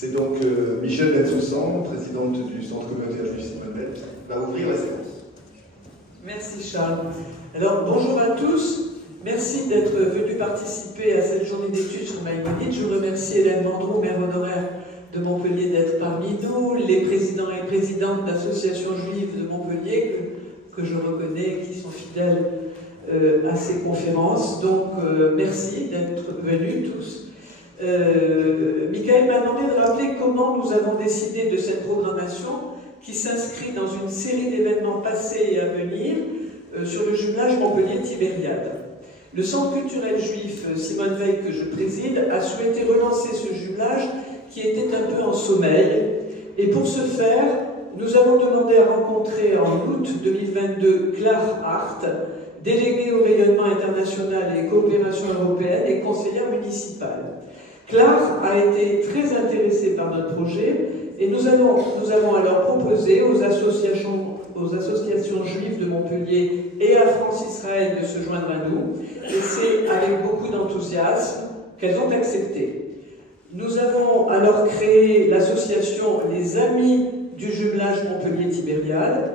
C'est donc Michel Bensoussan, présidente du Centre communautaire juif Simone Veil, qui va ouvrir la séance. Merci Charles. Alors bonjour à tous, merci d'être venus participer à cette journée d'études sur Maïmonide. Je remercie Hélène Mandreau, maire honoraire de Montpellier, d'être parmi nous, les présidents et présidentes d'associations juives de Montpellier que je reconnais et qui sont fidèles à ces conférences. Donc merci d'être venus tous. Michael m'a demandé de rappeler comment nous avons décidé de cette programmation qui s'inscrit dans une série d'événements passés et à venir sur le jumelage Montpellier-Tibériade. Le Centre culturel juif Simone Veil, que je préside, a souhaité relancer ce jumelage qui était un peu en sommeil. Et pour ce faire, nous avons demandé à rencontrer en août 2022 Claire Hart, déléguée au rayonnement international et coopération européenne et conseillère municipale. Claire a été très intéressée par notre projet et nous avons alors proposé aux associations juives de Montpellier et à France Israël de se joindre à nous, et c'est avec beaucoup d'enthousiasme qu'elles ont accepté. Nous avons alors créé l'association Les Amis du jumelage Montpellier-Tibériade.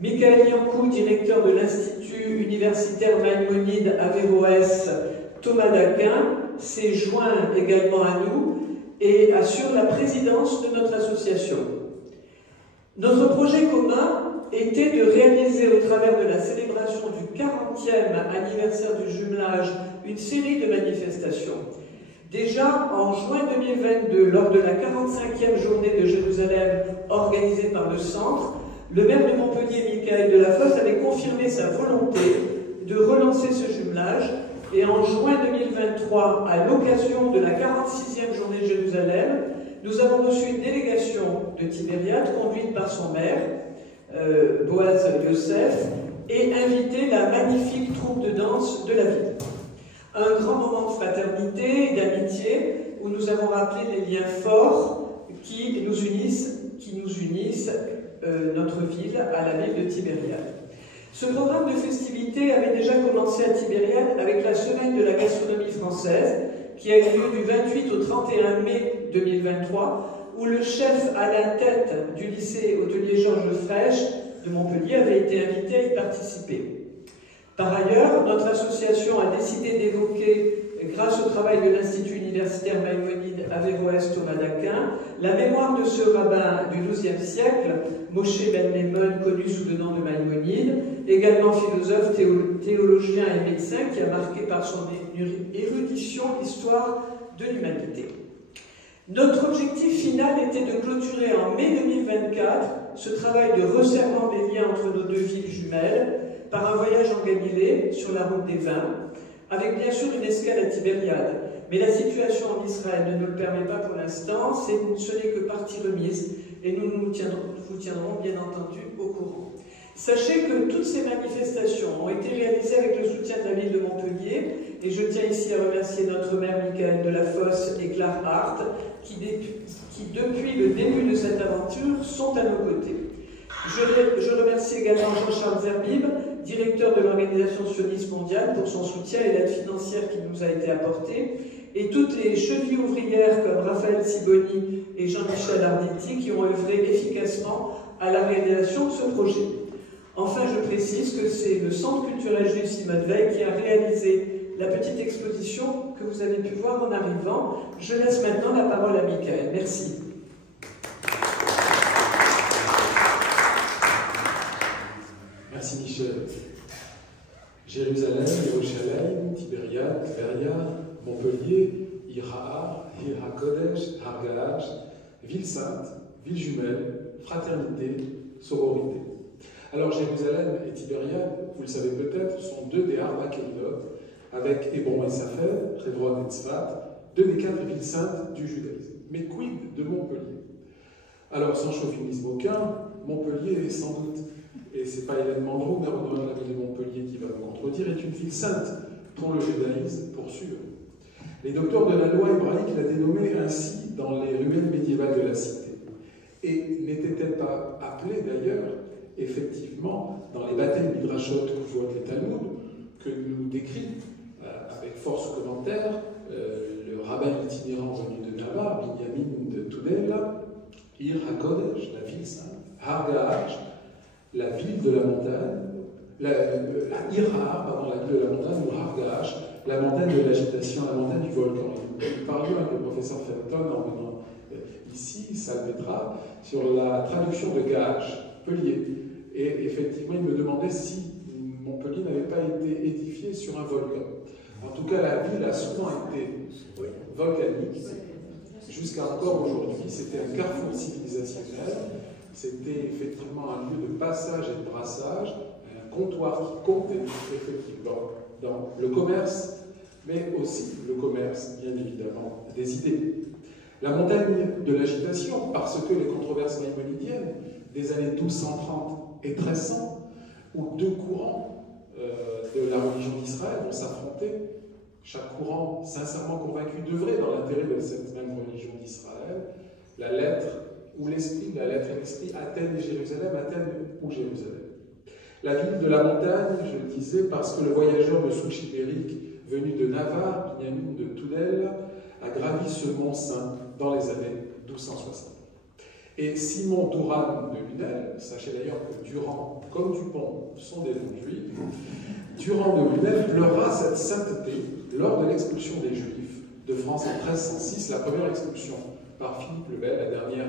Michael Yankou, directeur de l'Institut universitaire Maïmonide Averroès, Thomas Daquin, s'est joint également à nous et assure la présidence de notre association. Notre projet commun était de réaliser au travers de la célébration du 40e anniversaire du jumelage une série de manifestations. Déjà en juin 2022, lors de la 45e journée de Jérusalem organisée par le Centre, le maire de Montpellier, Michael Delafosse, avait confirmé sa volonté de relancer ce jumelage. Et en juin 2023, à l'occasion de la 46e journée de Jérusalem, nous avons reçu une délégation de Tibériade conduite par son maire, Boaz Yosef, et invité la magnifique troupe de danse de la ville. Un grand moment de fraternité et d'amitié où nous avons rappelé les liens forts qui nous unissent notre ville à la ville de Tibériade. Ce programme de festivités avait déjà commencé à Tibériade avec la semaine de la gastronomie française qui a eu lieu du 28 au 31 mai 2023 où le chef à la tête du lycée hôtelier Georges Frêche de Montpellier avait été invité à y participer. Par ailleurs, notre association a décidé d'évoquer, grâce au travail de l'Institut universitaire Maïmonide Averroès Thomas d'Aquin, la mémoire de ce rabbin du XIIe siècle, Moshe Ben Maimon, connu sous le nom de Maïmonide, également philosophe, théologien et médecin, qui a marqué par son érudition l'histoire de l'humanité. Notre objectif final était de clôturer en mai 2024 ce travail de resserrement des liens entre nos deux villes jumelles par un voyage en Galilée sur la route des vins, avec bien sûr une escale à Tibériade. Mais la situation en Israël ne nous le permet pas pour l'instant, ce n'est que partie remise, et nous vous tiendrons bien entendu au courant. Sachez que toutes ces manifestations ont été réalisées avec le soutien de la ville de Montpellier, et je tiens ici à remercier notre maire Michael Delafosse et Claire Hart, qui depuis le début de cette aventure sont à nos côtés. Je remercie également Jean-Charles Zerbib, directeur de l'Organisation sioniste mondiale, pour son soutien et l'aide financière qui nous a été apportée, et toutes les chevilles ouvrières comme Raphaël Siboni et Jean-Michel Arditi qui ont œuvré efficacement à la réalisation de ce projet. Enfin, je précise que c'est le Centre culturel juif Simone Veil qui a réalisé la petite exposition que vous avez pu voir en arrivant. Je laisse maintenant la parole à Michael. Merci. Merci Michel. Jérusalem, Yerushalayim, Tibériade, Tveria, Montpellier, Ira, Ira Kodesh, Har Galash, ville sainte, ville jumelle, fraternité, sororité. Alors Jérusalem et Tibériade, vous le savez peut-être, sont deux des Arba Keilot, avec Hébron et Safed, Hebron et Tzfat, deux des 4 villes saintes du judaïsme. Mais quid de Montpellier? Alors sans chauvinisme aucun, Montpellier est sans doute, et ce n'est pas Hélène Mandreau, maire honoraire de la ville de Montpellier qui va vous contredire, est une ville sainte pour le judaïsme, pour sûr. Les docteurs de la loi hébraïque la dénommaient ainsi dans les ruelles médiévales de la cité. Et n'était-elle pas appelée d'ailleurs, effectivement, dans les batailles midrashot que les Talmud, que nous décrit avec force commentaire le rabbin itinérant venu de Navarre, Binyamin de Tudela, Ir HaKodesh, la ville sainte, Har Ga'ash, la ville de la montagne, Ir Ha'ar, pardon, la ville de la montagne, ou Har Ga'ash, la montagne de l'agitation, la montagne du volcan. Nous parlions avec le professeur Felton en venant ici, Salvetra, sur la traduction de Ga'ash, Pellier. Et effectivement, il me demandait si Montpellier n'avait pas été édifié sur un volcan. En tout cas, la ville a souvent été volcanique. Jusqu'à encore aujourd'hui, c'était un carrefour civilisationnel. C'était effectivement un lieu de passage et de brassage, un comptoir qui comptait effectivement dans le commerce, mais aussi le commerce, bien évidemment, des idées. La montagne de l'agitation, parce que les controverses maïmonidiennes des années 1230 et 1300, où deux courants de la religion d'Israël vont s'affronter, chaque courant sincèrement convaincu d'œuvrer dans l'intérêt de cette même religion d'Israël, la lettre ou l'esprit, la lettre et l'esprit, Athènes et Jérusalem, Athènes ou Jérusalem. La ville de la montagne, je le disais, parce que le voyageur de souche ibérique venu de Navarre, Binyamin de Tudel, a gravi ce mont Saint dans les années 1260. Et Simon Duran de Lunel, sachez d'ailleurs que Durand comme Dupont sont des noms juifs, Durand de Lunel pleura cette sainteté lors de l'expulsion des Juifs de France en 1306, la première expulsion par Philippe le Bel, la dernière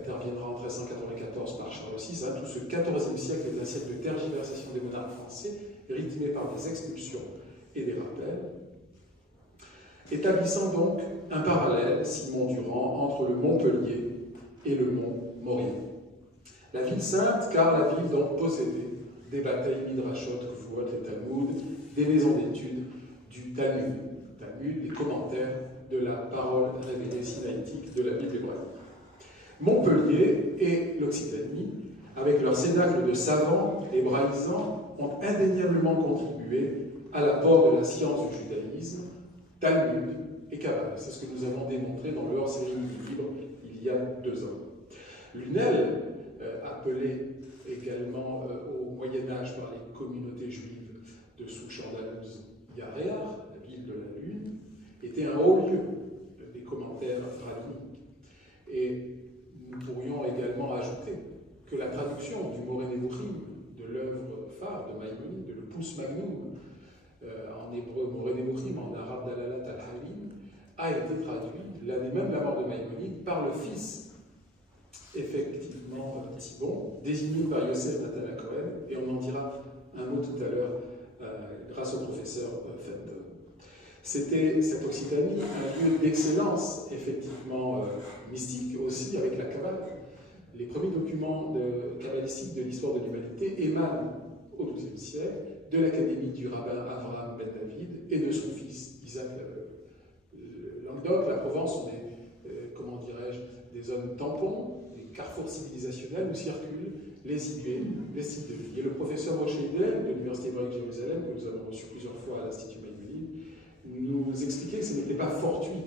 interviendra en 1394 par Charles VI. Tout ce XIVe siècle est un siècle de tergiversation des monarques français, rythmé par des expulsions et des rappels, établissant donc un parallèle, Simon Durand, entre le Montpellier et le mont Morion. La ville sainte, car la ville donc possédait des batailles midrashot, Kfouot et Talmud, des maisons d'études, du Talmud, les commentaires de la parole révélée sinaïtique de la Bible hébraïque. Montpellier et l'Occitanie, avec leur cénacle de savants hébraïsants, ont indéniablement contribué à l'apport de la science du judaïsme, Talmud et Kabbale. C'est ce que nous avons démontré dans le hors-série Libre il y a 2 ans. Lunel, appelé également au Moyen-Âge par les communautés juives de souche andalouse Yaréar, la ville de la Lune, était un haut lieu des commentaires rabbiniques. Et nous pourrions également ajouter que la traduction du Moreh Nevuchim, de l'œuvre phare de Maïmonide, de l'Opus Magnum, en hébreu Moreh Nevuchim, en arabe Dalalat al-Halim, a été traduit l'année même de la mort de Maïmonide par le fils, effectivement, Thibon, désigné par Yosef Nathan Cohen, et on en dira un mot tout à l'heure grâce au professeur Felton. C'était cette Occitanie un lieu d'excellence, effectivement mystique aussi, avec la Kabbale. Les premiers documents kabbalistiques de l'histoire de l'humanité émanent au XIIe siècle de l'académie du rabbin Avraham Ben David et de son fils Isaac Laveuve. Languedoc, la Provence sont comment dirais-je, des zones tampons, des carrefours civilisationnels où circulent les idées, les styles de vie. Et le professeur Rocher Hidel de l'Université hébraïque de Jérusalem, que nous avons reçu plusieurs fois à l'Institut Maïmonide, nous expliquait que ce n'était pas fortuit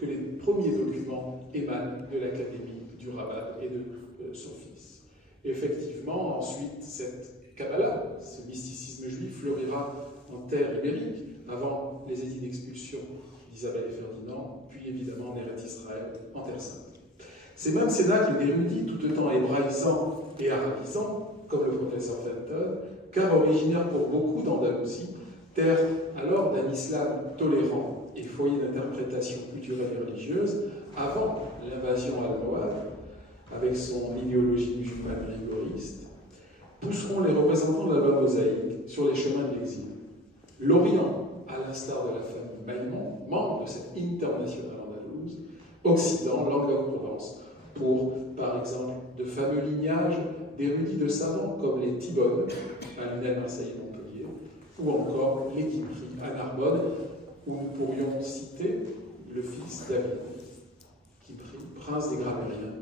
que les premiers documents émanent de l'académie du rabbin et de son fils. Et effectivement, ensuite, cette Kabbalah, ce mysticisme juif, fleurira en terre ibérique, avant les édits d'expulsion d'Isabelle et Ferdinand, puis évidemment en Eretz Israël, en Terre Sainte. Ces mêmes cénacles d'érudits, tout autant hébraïsants et arabisants, comme le professeur Felton, car originaires pour beaucoup d'Andalousie, terre alors d'un islam tolérant et foyer d'interprétation culturelle et religieuse, avant l'invasion almohade, avec son idéologie musulmane rigoriste, pousseront les représentants de la loi mosaïque sur les chemins de l'exil. L'Orient, à l'instar de la famille Maïmon, membre de cette internationale andalouse, Occident, Languedoc-Provence, pour, par exemple, de fameux lignages d'érudits de savants comme les Thibonnes, à Lunel, Marseille et Montpellier, ou encore les Kipri à Narbonne, où nous pourrions citer le fils David Kipri, prince des Grammairiens,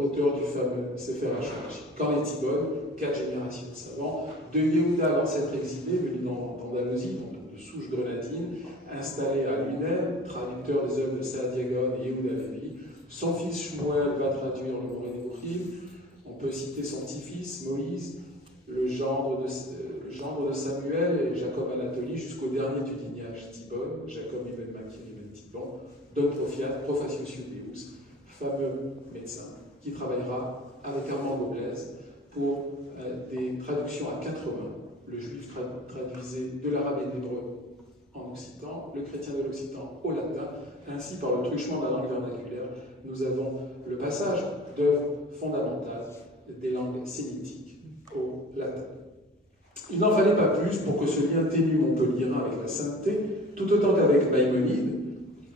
auteur du fameux Sefer HaShorashim. Quand les Thibonnes, 4 générations de savants, de Yehuda, l'ancêtre exilé, venu d'Andalousie, de souche grenadine, installé à Lunel, traducteur des œuvres de Saadia Gaon et Yehuda Levi. Son fils Shmuel va traduire le Moreh Nevuchim. On peut citer son petit-fils Moïse, le gendre de Samuel et Jacob Anatoli, jusqu'au dernier du lignage Thibon, Jacob ibn Makir ibn Thibon, Don Profiat, Profatius Julius, fameux médecin qui travaillera avec Armand Goblaise pour des traductions à 80. Le juif traduisait de l'arabe et de l'hébreu en occitan, le chrétien de l'occitan au latin. Ainsi, par le truchement de la langue vernaculaire, nous avons le passage d'œuvres fondamentales des langues sémitiques au latin. Il n'en fallait pas plus pour que ce lien ténu montpelliérain avec la sainteté, tout autant qu'avec Maïmonide,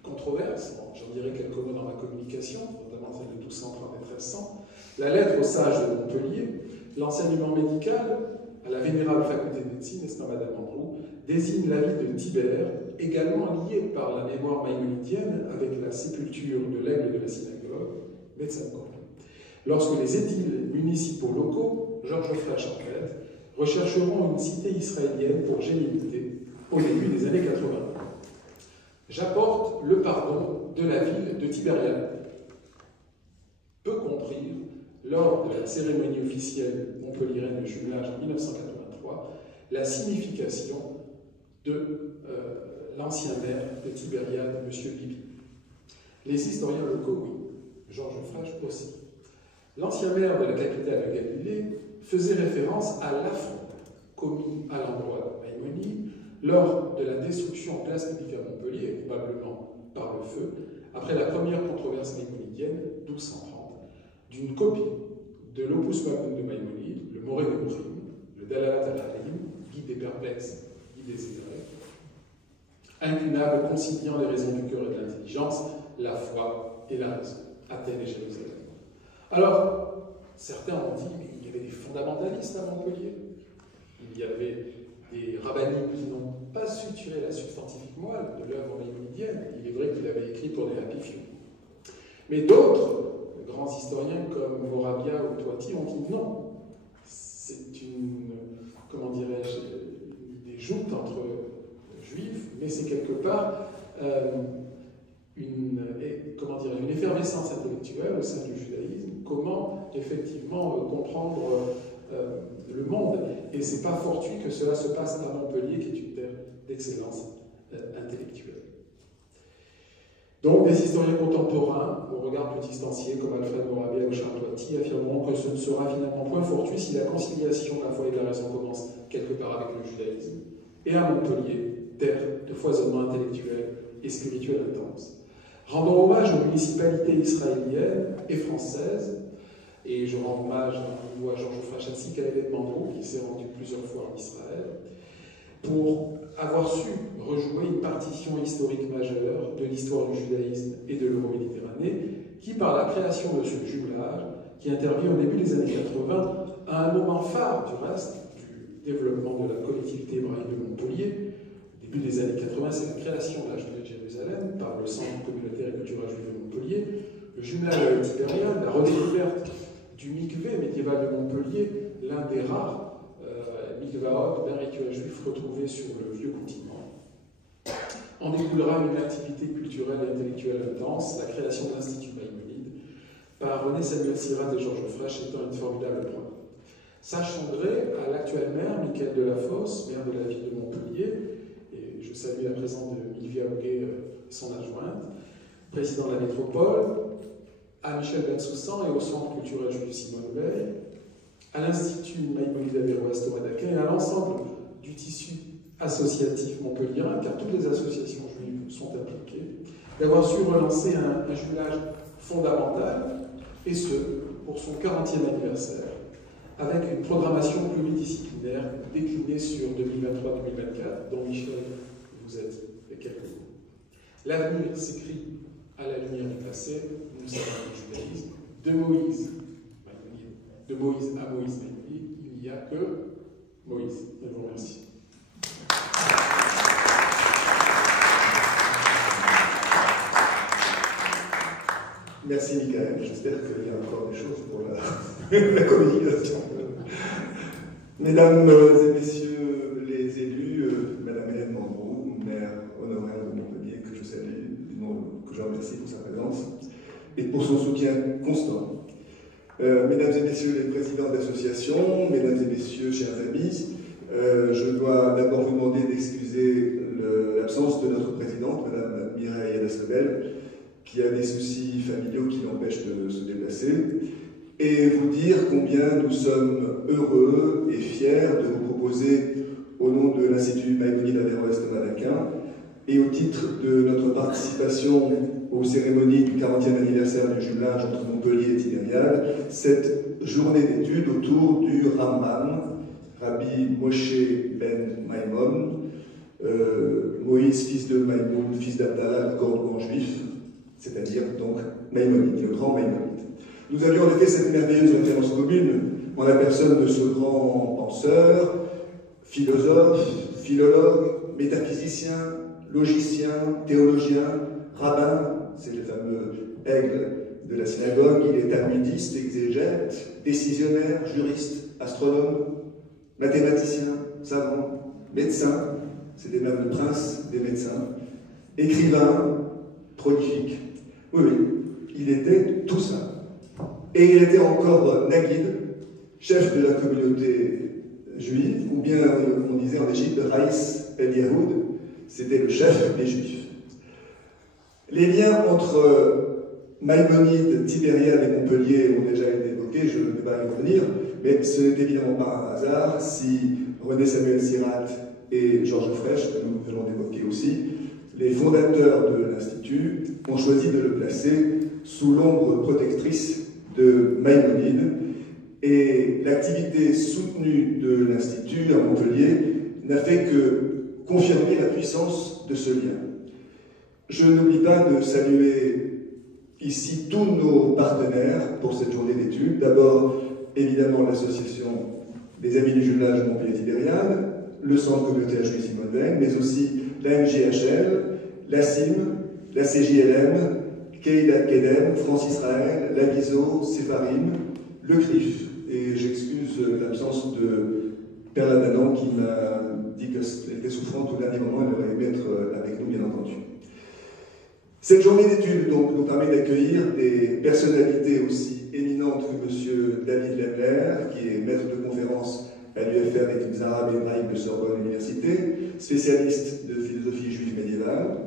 controverse, j'en dirai quelques mots dans ma communication, notamment celle de 1230 et 1300, la lettre aux sages de Montpellier, l'enseignement médical à la vénérable faculté de médecine, n'est-ce pas Madame Andrew, désigne la vie de Tibère, également liée par la mémoire maïmonidienne avec la sépulture de l'aigle de la synagogue, médecin de Lorsque les édiles municipaux locaux, Georges Frêche en tête, rechercheront une cité israélienne pour généralité au début des années 80. J'apporte le pardon de la ville de Tibériade. Peu compris, lors de la cérémonie officielle montpelliéraine de jumelage en 1983, la signification de l'ancien maire de Tibériade, M. Bibi. Les historiens locaux, oui. Georges Frêche aussi. L'ancien maire de la capitale de Galilée faisait référence à l'affront commis à l'endroit de Maïmonide lors de la destruction en place publique à Montpellier, probablement par le feu, après la première controverse maïmonidienne, 1230, d'une copie de l'Opus Magnum de Maïmonide, le Moré de Bourim, le Dalalat al-Harim, guide des perplexes, guide des égarés, incunable, conciliant les raisons du cœur et de l'intelligence, la foi et la raison. Athènes et Jérusalem. Alors, certains ont dit, mais il y avait des fondamentalistes à Montpellier, il y avait des rabbiniques qui n'ont pas su tirer la substantifique moelle de l'œuvre maïmonidienne. Il est vrai qu'il avait écrit pour des happy few. Mais d'autres, grands historiens comme Morabia ou Toiti, ont dit non. C'est une, comment dirais-je, des joutes entre juifs, mais c'est quelque part une effervescence intellectuelle au sein du judaïsme. Comment effectivement comprendre le monde. Et c'est pas fortuit que cela se passe à Montpellier, qui est une terre d'excellence intellectuelle. Donc, des historiens contemporains, au regard plus distancié, comme Alfred Morabia ou Charles Toiti, affirmeront que ce ne sera finalement point fortuit si la conciliation de la foi et de la raison commence quelque part avec le judaïsme, et à Montpellier, terre de foisonnement intellectuel et spirituel intense. Rendons hommage aux municipalités israéliennes et françaises, et je rends hommage à Georges Frêche ainsi qu'à Hélène Mandreau, qui s'est rendu plusieurs fois en Israël, pour avoir su rejouer une partition historique majeure de l'histoire du judaïsme et de l'Euroméditerranée, qui, par la création de ce jumelage, qui intervient au début des années 80, à un moment phare du reste, du développement de la collectivité hébraïque de Montpellier, au début des années 80, c'est la création de la Journée de Jérusalem par le Centre communautaire et culturel juif de Montpellier, le jumelage avec Tibériade, la redécouverte du mikvé médiéval de Montpellier, l'un des rares mikvaot d'un rituel juif retrouvé sur le vieux continent. En découlera une activité culturelle et intellectuelle intense, la création de l'Institut Maïmonide, par René Samuel Sirat et Georges Frêche étant une formidable preuve. S'achandrait à l'actuel maire, Michael Delafosse, maire de la ville de Montpellier, et je salue la présence de Milvia Houguet, son adjointe, président de la métropole, à Michel Bensoussan et au Centre culturel juif Simone Veil, à l'Institut Maïmonide Averroès Thomas d'Aquin et à l'ensemble du tissu associatif montpelliérain, car toutes les associations juives sont impliquées, d'avoir su relancer un jumelage fondamental, et ce, pour son 40e anniversaire, avec une programmation pluridisciplinaire déclinée sur 2023-2024, dont Michel vous a dit quelques mots. L'avenir s'écrit à la lumière du passé, nous savons le judaïsme, de Moïse à Moïse Maïmonide, il n'y a que Moïse. Je vous remercie. Merci Michael, j'espère qu'il y a encore des choses pour la communication. Mesdames et messieurs les élus, Madame Hélène Mandreau, maire honoraire de Montpellier, que je salue, que je remercie pour sa présence et pour son soutien constant. Mesdames et messieurs les présidents d'associations, mesdames et messieurs, chers amis, je dois d'abord vous demander d'excuser l'absence de notre présidente, Madame Mireille Adasrebel, qui a des soucis familiaux qui l'empêchent de se déplacer, et vous dire combien nous sommes heureux et fiers de vous proposer, au nom de l'Institut Maïmonide Averroès de Malaquin, et au titre de notre participation aux cérémonies du 40e anniversaire du jumelage entre Montpellier et Tibériade, cette journée d'études autour du Rambam, Rabbi Moshe ben Maimon, Moïse, fils de Maïmoun, fils d'Abdallah, le cordon juif, c'est-à-dire donc Maïmonide, le grand Maïmonide. Nous avions en effet cette merveilleuse référence commune en la personne de ce grand penseur, philosophe, philologue, métaphysicien, logicien, théologien, rabbin, c'est le fameux aigle de la synagogue. Il est talmudiste, exégète, décisionnaire, juriste, astronome, mathématicien, savant, médecin, c'était même le prince des médecins, écrivain, prolifique. Oui, il était tout ça. Et il était encore Naguid, chef de la communauté juive, ou bien on disait en Égypte Raïs el-Yahoud, c'était le chef des Juifs. Les liens entre Maïmonide, Tibériade et Montpellier ont déjà été évoqués, je ne vais pas y revenir, mais ce n'est évidemment pas un hasard si René Samuel Sirat et Georges Frêche, que nous venons d'évoquer aussi, les fondateurs de l'Institut, ont choisi de le placer sous l'ombre protectrice de Maïmonide, et l'activité soutenue de l'Institut à Montpellier n'a fait que confirmer la puissance de ce lien. Je n'oublie pas de saluer ici tous nos partenaires pour cette journée d'études. D'abord, évidemment, l'association des Amis du Jumelage Montpellier-Tibériade, le Centre communautaire juif Simone Veil, mais aussi la MJHL, la CIM, la CJLM, Keidat Kedem, France Israël, l'Aviso, Sepharim, le CRIF. Et j'excuse l'absence de Père Ladanan qui m'a dit qu'elle était souffrante au dernier moment, elle aurait aimé être avec nous, bien entendu. Cette journée d'études donc, nous permet d'accueillir des personnalités aussi éminentes que M. David Lemler, qui est maître de conférence à l'UFR d'études arabes et hébraïques de Sorbonne Université, spécialiste de philosophie juive médiévale,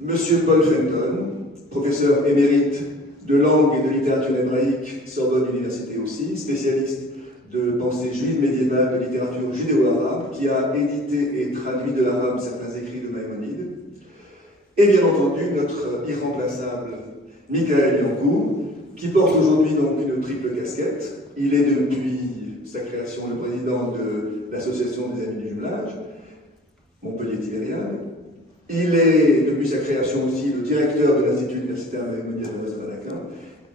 M. Paul Fenton, professeur émérite de langue et de littérature hébraïque, Sorbonne Université aussi, spécialiste de pensée juive médiévale, de littérature judéo-arabe, qui a édité et traduit de l'arabe certains écrits de Maïmonide, et bien entendu notre irremplaçable Michael Yankou, qui porte aujourd'hui donc une triple casquette. Il est depuis sa création le président de l'association des Amis du Jumelage, Montpellier-Tibériade. Il est depuis sa création aussi le directeur de l'Institut universitaire Maïmonide de Malaquin,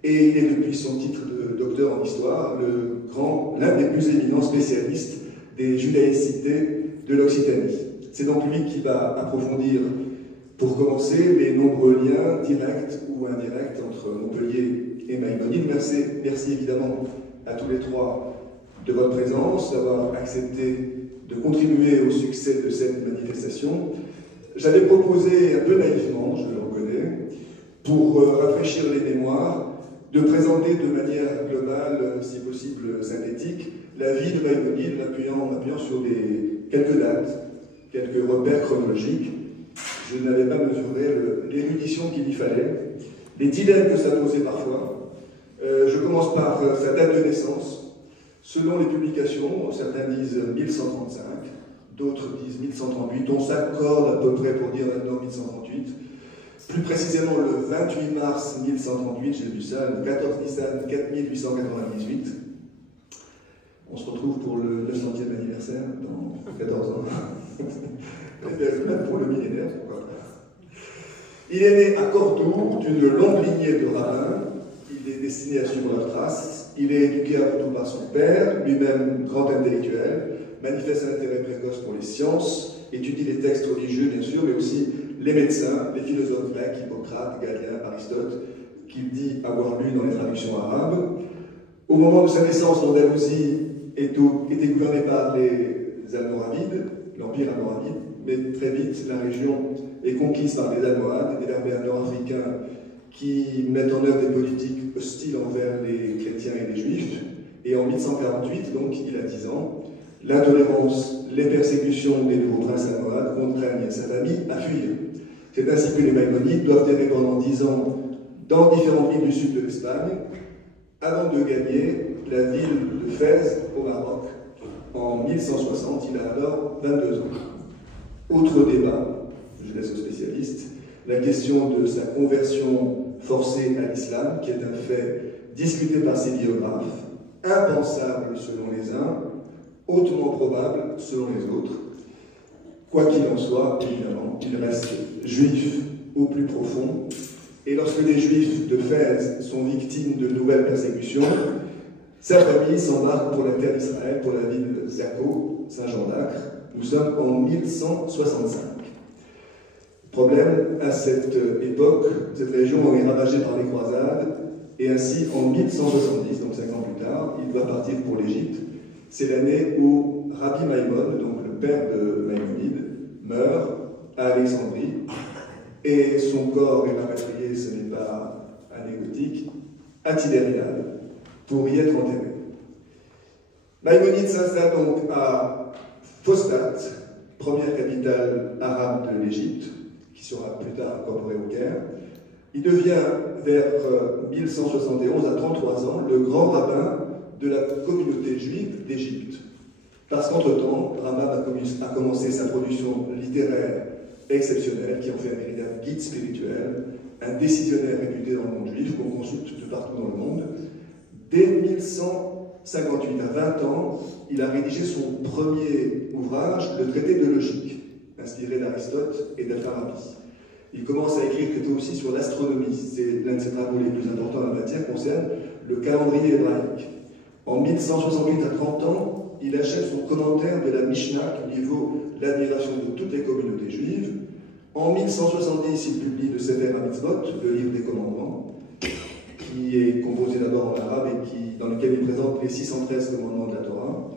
et il est depuis son titre de docteur en histoire l'un des plus éminents spécialistes des judaïcités de l'Occitanie. C'est donc lui qui va approfondir, pour commencer, les nombreux liens directs ou indirects entre Montpellier et Maïmonide. Merci évidemment à tous les trois de votre présence, d'avoir accepté de contribuer au succès de cette manifestation. J'avais proposé un peu naïvement, je le reconnais, pour rafraîchir les mémoires, de présenter de manière globale, si possible synthétique, la vie de Maïmonide, m'appuyant sur quelques dates, quelques repères chronologiques. Je n'avais pas mesuré l'érudition qu'il y fallait, les dilemmes que ça posait parfois. Je commence par sa date de naissance. Selon les publications, certains disent 1135, d'autres disent 1138, on s'accorde à peu près pour dire maintenant 1138. Plus précisément le 28 mars 1138, j'ai vu ça, le 14 Nissan 4898. On se retrouve pour le 900e anniversaire dans 14 ans. Même pour le millénaire, pourquoi pas. Il est né à Cordoue d'une longue lignée de rabbins. Il est destiné à suivre leurs traces. Il est éduqué avant tout par son père, lui-même grand intellectuel, manifeste un intérêt précoce pour les sciences, étudie les textes religieux bien sûr, mais aussi les médecins, les philosophes grecs, Hippocrate, Galien, Aristote, qu'il dit avoir lu dans les traductions arabes. Au moment de sa naissance, l'Andalousie était gouvernée par les Almoravides, l'Empire almoravide, mais très vite la région est conquise par les Almohades, des berbères nord-africains qui mettent en œuvre des politiques hostiles envers les chrétiens et les juifs. Et en 1148, donc il a 10 ans, l'intolérance, les persécutions des nouveaux princes almohades contraignent sa famille à fuir. C'est ainsi que les Maïmonides doivent errer pendant 10 ans dans différentes villes du sud de l'Espagne, avant de gagner la ville de Fès au Maroc. En 1160, il a alors 22 ans. Autre débat, je laisse aux spécialistes, la question de sa conversion forcée à l'islam, qui est un fait discuté par ses biographes, impensable selon les uns, hautement probable selon les autres. Quoi qu'il en soit, évidemment, il reste juif au plus profond, et lorsque les Juifs de Fès sont victimes de nouvelles persécutions, sa famille s'embarque pour la terre d'Israël, pour la ville de Zako, Saint-Jean d'Acre. Nous sommes en 1165. Problème, à cette époque, cette région est ravagée par les croisades, et ainsi en 1170, donc 5 ans plus tard, il doit partir pour l'Égypte. C'est l'année où Rabbi Maïmon, donc le père de Maïmonide, meurt à Alexandrie, et son corps est rapatrié, ce n'est pas anecdotique, à Tibériade, pour y être enterré. Maïmonide s'installe donc à Phostat, première capitale arabe de l'Égypte, qui sera plus tard incorporée au Caire. Il devient, vers 1171, à 33 ans, le grand rabbin de la communauté juive d'Égypte. Parce qu'entre-temps, Rambam a commencé sa production littéraire exceptionnelle, qui en fait un véritable guide spirituel, un décisionnaire réputé dans le monde juif, qu'on consulte de partout dans le monde. Dès 1158, à 20 ans, il a rédigé son premier ouvrage, le traité de logique, inspiré d'Aristote et d'Al-Farabi. Il commence à écrire traité aussi sur l'astronomie. C'est l'un de ses travaux les plus importants en la matière, concerne le calendrier hébraïque. En 1168, à 30 ans, il achève son commentaire de la Mishnah qui lui vaut l'admiration de toutes les communautés juives. En 1170, il publie le Sefer HaMitzvot, le livre des commandements, qui est composé d'abord en arabe et dans lequel il présente les 613 commandements de la Torah,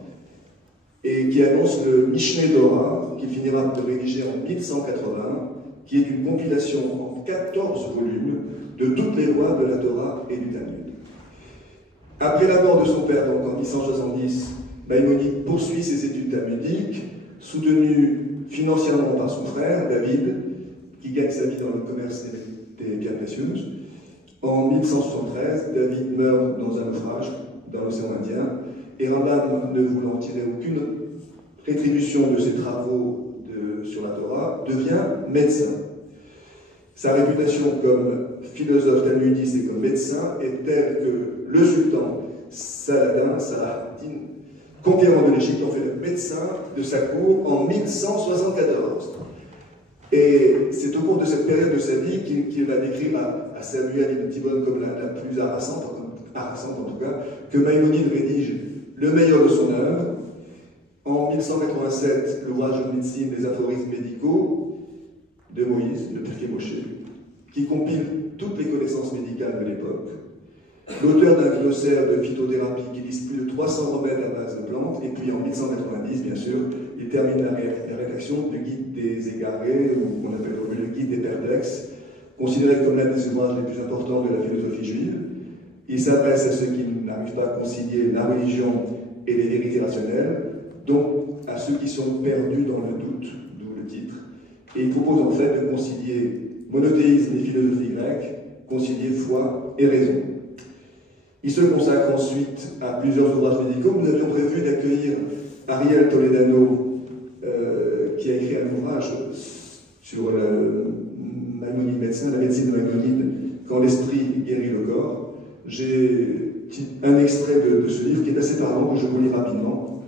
et qui annonce le Mishneh Dora, qu'il finira de rédiger en 1180, qui est une compilation en 14 volumes de toutes les lois de la Torah et du Talmud. Après la mort de son père, donc en 1170, Maïmonide poursuit ses études talmudiques, soutenu financièrement par son frère, David, qui gagne sa vie dans le commerce des biens précieux. En 1173, David meurt dans un naufrage dans l'océan Indien, et Rambam, ne voulant tirer aucune rétribution de ses travaux sur la Torah, devient médecin. Sa réputation comme philosophe talmudiste et comme médecin est telle que le sultan Saladin, conquérant de l'Égypte, en fait le médecin de sa cour en 1174. Et c'est au cours de cette période de sa vie qu'il va décrire à Samuel ibn Tibon comme la plus harassante en tout cas, que Maïmonide rédige le meilleur de son œuvre. En 1187, l'ouvrage de médecine des aphorismes médicaux de Moïse, le Pirkei Moshe, qui compile toutes les connaissances médicales de l'époque. L'auteur d'un glossaire de phytothérapie qui liste plus de 300 remèdes à base de plantes, et puis en 1190, bien sûr, il termine la rédaction du guide des égarés, ou qu'on appelle le guide des perplexes, considéré comme l'un des ouvrages les plus importants de la philosophie juive. Il s'adresse à ceux qui n'arrivent pas à concilier la religion et les vérités rationnelles, donc à ceux qui sont perdus dans le doute, d'où le titre. Et il propose en fait de concilier monothéisme et philosophie grecque, concilier foi et raison. Il se consacre ensuite à plusieurs ouvrages médicaux. Nous avions prévu d'accueillir Ariel Toledano, qui a écrit un ouvrage sur le Maïmonide médecin, la médecine de Maïmonide, quand l'esprit guérit le corps. J'ai un extrait de ce livre qui est assez parlant, que je vous lis rapidement.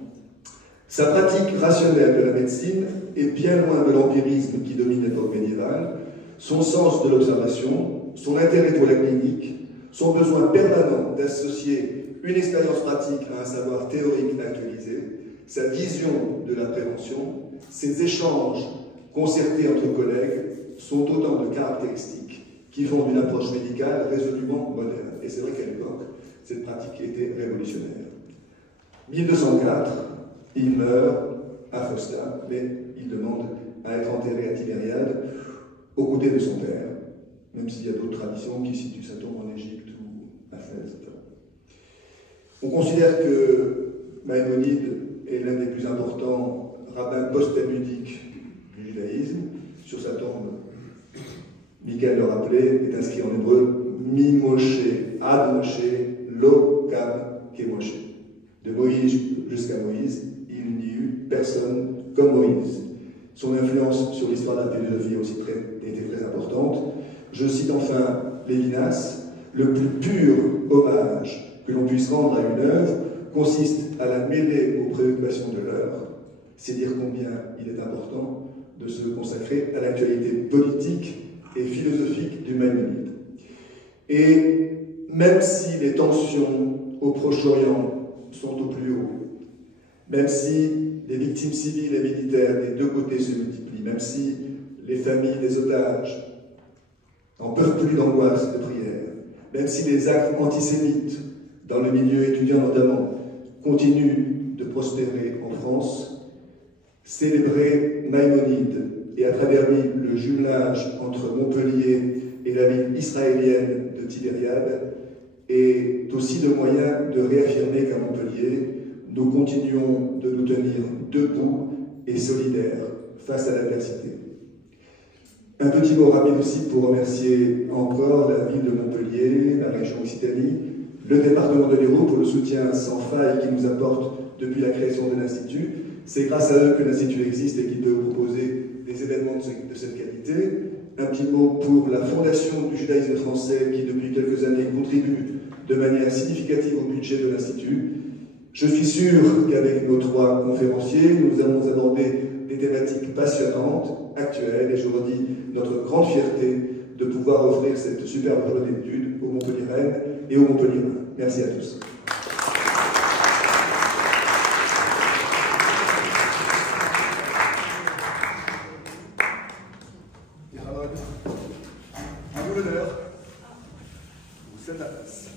Sa pratique rationnelle de la médecine est bien loin de l'empirisme qui domine l'époque médiévale. Son sens de l'observation, son intérêt pour la clinique, son besoin permanent d'associer une expérience pratique à un savoir théorique actualisé, sa vision de la prévention, ses échanges concertés entre collègues sont autant de caractéristiques qui font d'une approche médicale résolument moderne. Et c'est vrai qu'à l'époque, cette pratique était révolutionnaire. 1204, il meurt à Phostat, mais il demande à être enterré à Tibériade aux côtés de son père, même s'il y a d'autres traditions qui situent sa tombe en Égypte ou à Fès, etc. On considère que Maïmonide est l'un des plus importants rabbins post-talmudiques du judaïsme. Sur sa tombe, Michael le rappelait, est inscrit en hébreu Mi-Moshe, Ad-Moshe, Lo-Kam-Ke-Moshe. De Moïse jusqu'à Moïse, il n'y eut personne comme Moïse. Son influence sur l'histoire de la philosophie était très importante. Je cite enfin Lévinas, le plus pur hommage que l'on puisse rendre à une œuvre consiste à la mêler aux préoccupations de l'heure. C'est dire combien il est important de se consacrer à l'actualité politique et philosophique du Maïmonide. Et même si les tensions au Proche-Orient sont au plus haut, même si les victimes civiles et militaires des deux côtés se multiplient, même si les familles des otages n'en peuvent plus d'angoisse de prière, même si les actes antisémites, dans le milieu étudiant notamment, continuent de prospérer en France, célébrer Maïmonide et à travers lui le jumelage entre Montpellier et la ville israélienne de Tibériade est aussi le moyen de réaffirmer qu'à Montpellier, nous continuons de nous tenir debout et solidaires face à l'adversité. Un petit mot rapide aussi pour remercier encore la ville de Montpellier, la région Occitanie, le département de l'Hérault pour le soutien sans faille qu'ils nous apportent depuis la création de l'Institut. C'est grâce à eux que l'Institut existe et qu'il peut vous proposer des événements de cette qualité. Un petit mot pour la Fondation du judaïsme français qui depuis quelques années contribue de manière significative au budget de l'Institut. Je suis sûr qu'avec nos trois conférenciers, nous allons aborder des thématiques passionnantes, actuelles, et je redis notre grande fierté de pouvoir offrir cette superbe journée d'études aux Montpelliéraines et aux Montpelliérains. Merci à tous. À vous l'honneur, vous cède la place.